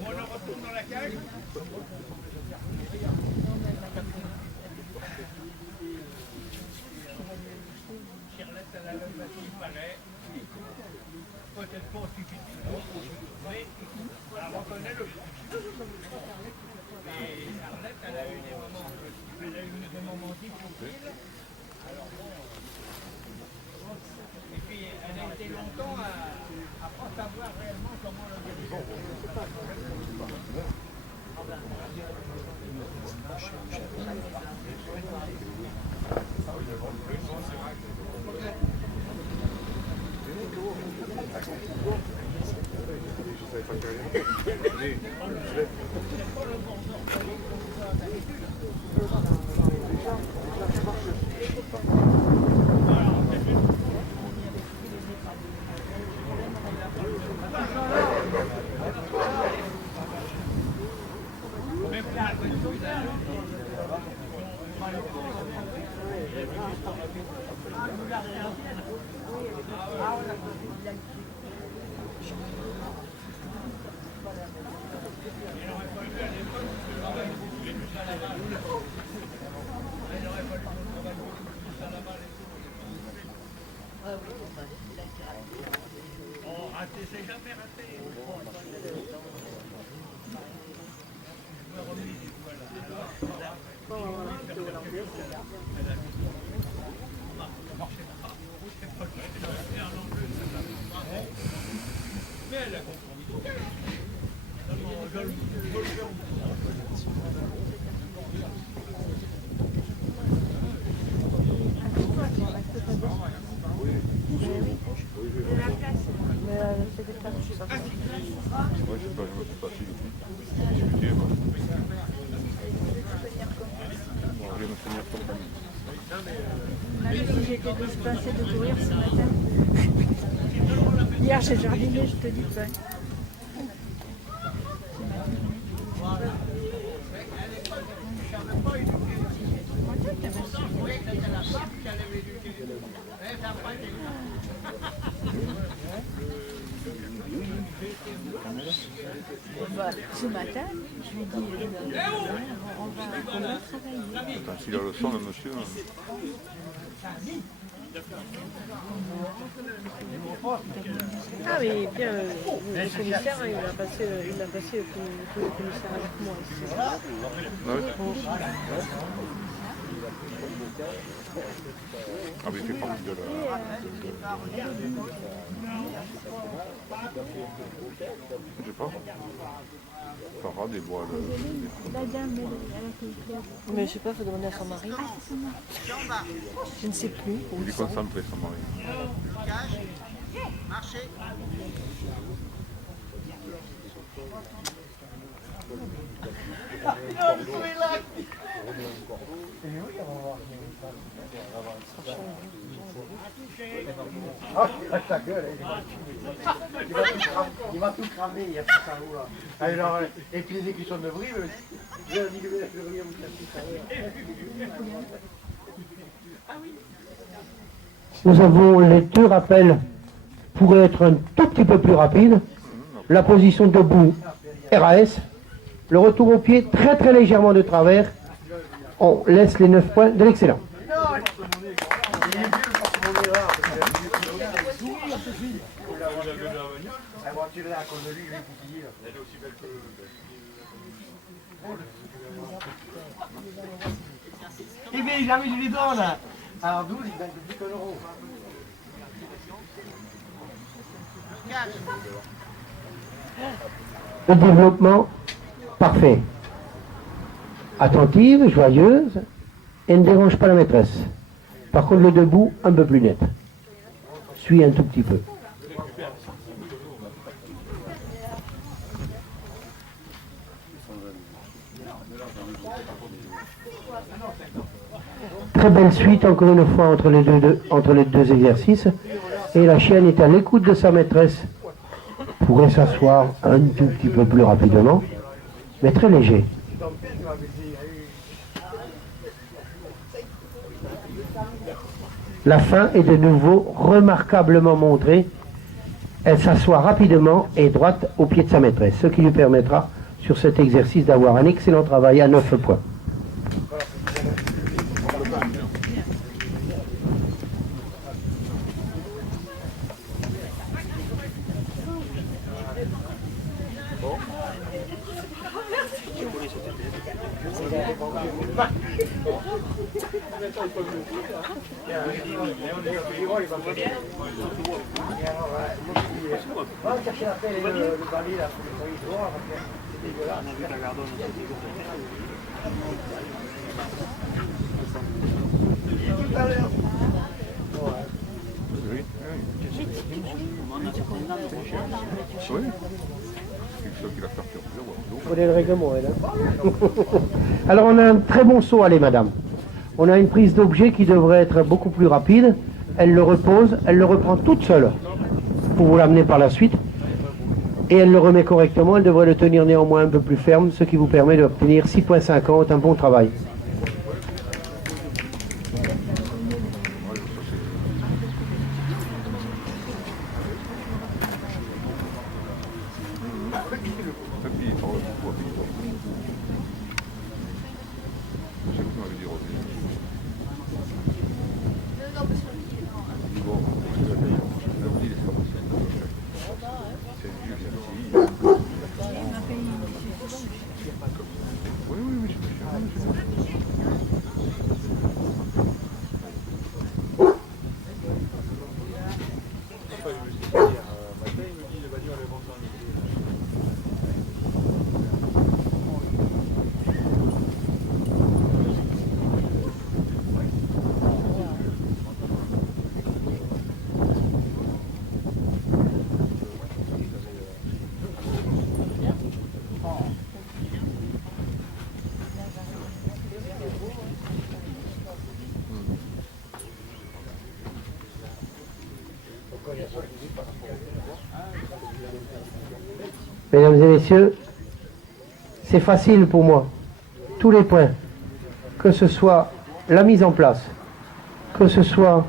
On le retourne dans la cage. Charlotte, elle a le papier pareil. Peut-être pas suffisamment, mais elle reconnaît le coup. Mais Charlotte, elle a eu des moments difficiles. Alors bon. Et puis, elle a été longtemps à pas savoir réellement comment le diriger. C'est jamais raté. Mais elle a compris. J'étais dispensée de courir ce matin. Hier j'ai jardiné, je te dis pas. Ce matin, je lui ai dit, on va travailler. Attends, s'il a le son, le monsieur. Ah oui, bien, le commissaire, il a passé tout le commissaire avec moi ici. Ah oui, il fait partie de la... Je sais pas. Farah des bois. La dame, elle a fait clair. Mais je sais pas, il faut demander à son mari. Je ne sais plus. Il est concentré, son mari. Marchez. Ta gueule, il va tout cramer, il y a tout ça là. Alors, et puis les écussons de Brive, je dis que je reviens vous faire tout ça. Nous avons les deux rappels pour être un tout petit peu plus rapide. La position debout, RAS. Le retour au pied, très très légèrement de travers. On laisse les 9 points de l'excellent. Eh bien, jamais je les donne. Alors 12, il gagne plus qu'un euro. Le développement, parfait. Attentive, joyeuse, et ne dérange pas la maîtresse. Par contre, le debout, un peu plus net. Suis un tout petit peu. Très belle suite, encore une fois, entre les deux exercices. Et la chienne est à l'écoute de sa maîtresse. Pourrait s'asseoir un tout petit peu plus rapidement, mais très léger. La fin est de nouveau remarquablement montrée. Elle s'assoit rapidement et droite au pied de sa maîtresse, ce qui lui permettra sur cet exercice d'avoir un excellent travail à 9 points. Oui. C'est ça qui va faire perdre. Vous voulez le règlement, elle, hein? Alors on a un très bon saut, allez madame. On a une prise d'objet qui devrait être beaucoup plus rapide. Elle le repose, elle le reprend toute seule pour vous l'amener par la suite. Et elle le remet correctement, elle devrait le tenir néanmoins un peu plus ferme, ce qui vous permet d'obtenir 6,50, un bon travail. Mesdames et messieurs, c'est facile pour moi. Tous les points, que ce soit la mise en place, que ce soit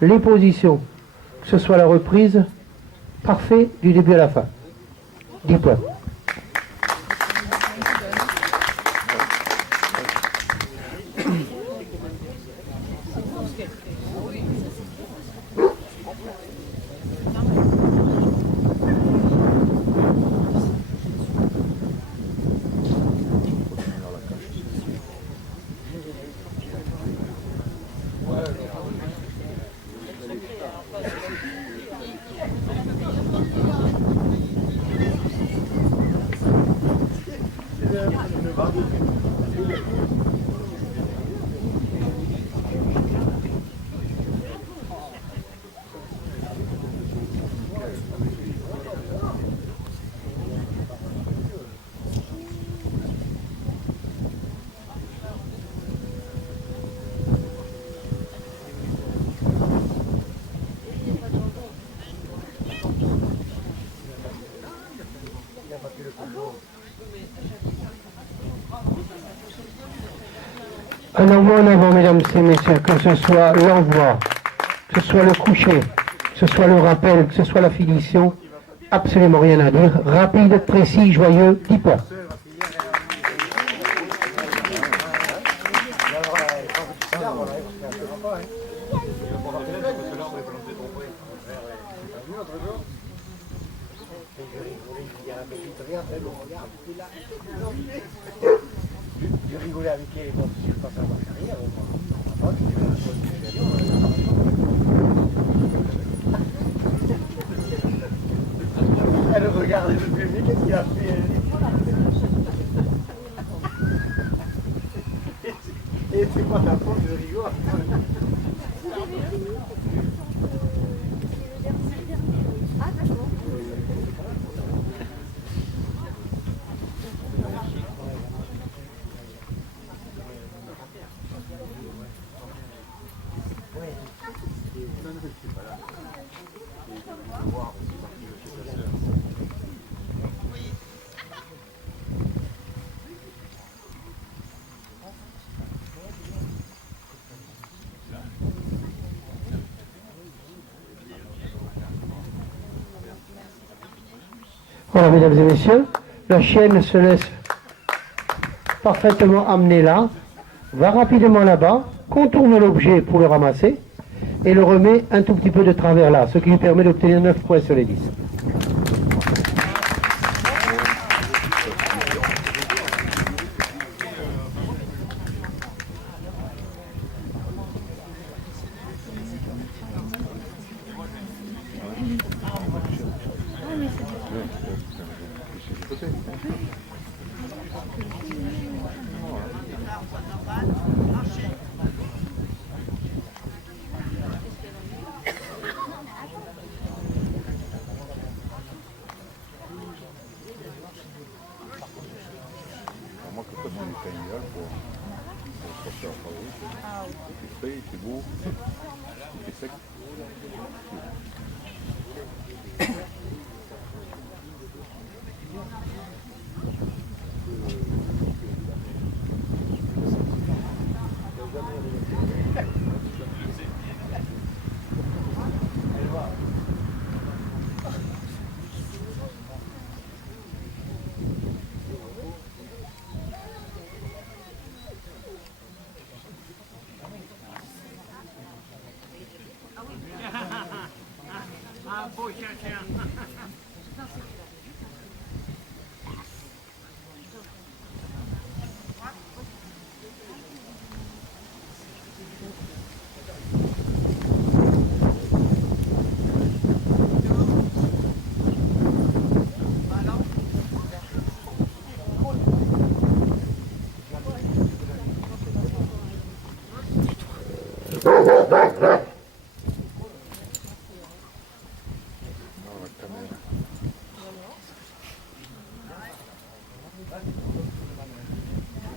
les positions, que ce soit la reprise, parfait du début à la fin. 10 points. Un envoi en avant, mesdames et messieurs, que ce soit l'envoi, que ce soit le coucher, que ce soit le rappel, que ce soit la finition, absolument rien à dire. Rapide, précis, joyeux, 10 points. Je rigolais avec elle quand je passe à ma carrière. Elle regardait le public, qu'est-ce qu'il a fait? Et c'est quoi ta faute, je rigole. Ah d'accord. Voilà, mesdames et messieurs, la chienne se laisse parfaitement amener là, va rapidement là-bas, contourne l'objet pour le ramasser et le remet un tout petit peu de travers là, ce qui lui permet d'obtenir 9 points sur les 10. Moi, que ça, c'est des temps idéal pour sortir en favori. C'est frais, c'est beau, c'est sec. Ah, beau chien.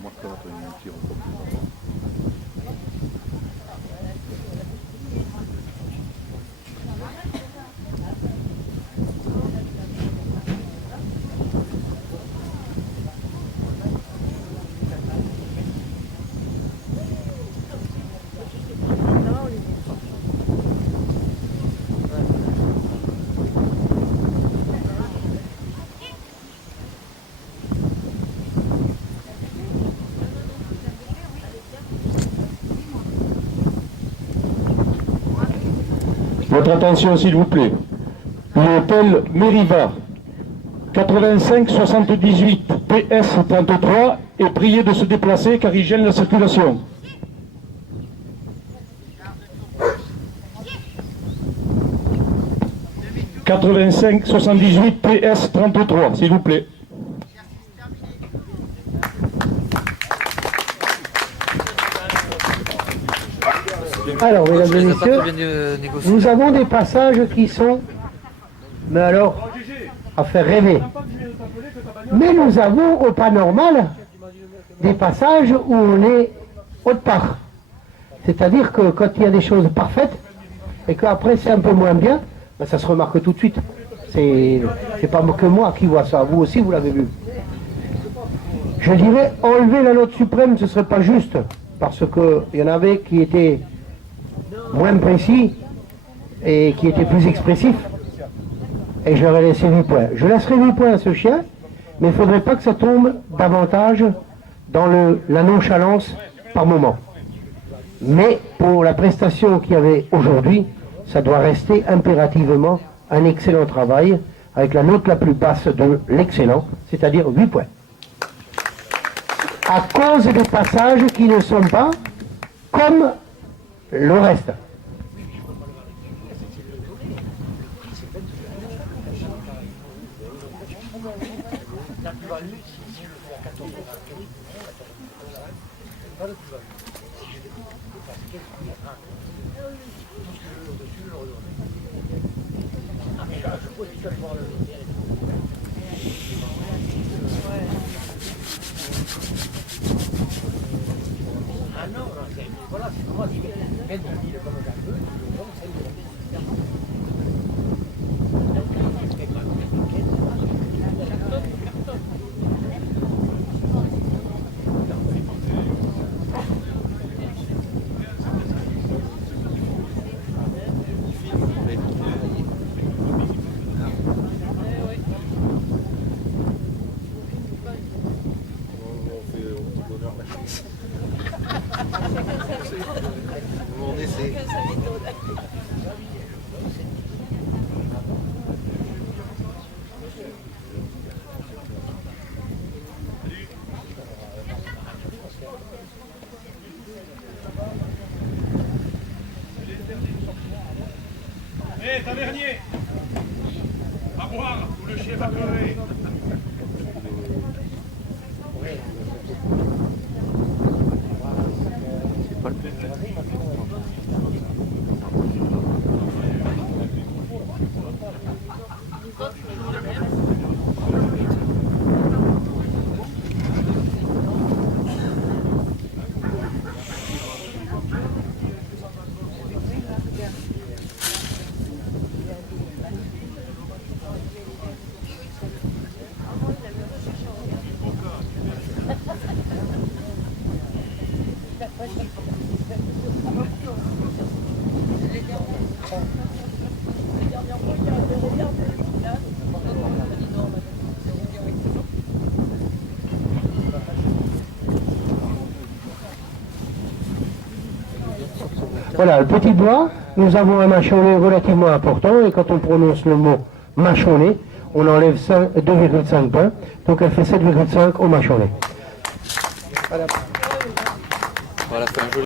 Moi, je connais un tir. Votre attention s'il vous plaît. L'hôtel Meriva 8578 PS 33 est prié de se déplacer car il gêne la circulation. « 8578 PS 33, s'il vous plaît. » Alors, mesdames et messieurs, nous avons des passages qui sont, mais alors, à faire rêver. Mais nous avons, au pas normal, des passages où on est autre part. C'est-à-dire que quand il y a des choses parfaites, et qu'après c'est un peu moins bien, ben ça se remarque tout de suite. C'est pas que moi qui vois ça, vous aussi vous l'avez vu. Je dirais, enlever la note suprême, ce serait pas juste, parce qu'il y en avait qui étaient moins précis et qui étaient plus expressifs, et j'aurais laissé 8 points. Je laisserai 8 points à ce chien, mais il ne faudrait pas que ça tombe davantage dans la nonchalance par moment. Mais pour la prestation qu'il y avait aujourd'hui, ça doit rester impérativement un excellent travail, avec la note la plus basse de l'excellent, c'est-à-dire 8 points. À cause des passages qui ne sont pas comme le reste. Ah non, voilà, c'est vraiment dit, comme j'en veux, On essaie. Hé, tavernier! À boire, ou le chien va pleurer! Voilà, le petit bois, nous avons un mâchonnet relativement important et quand on prononce le mot mâchonnet, on enlève 2,5 points, donc elle fait 7,5 au mâchonnet. Voilà, c'est un joli.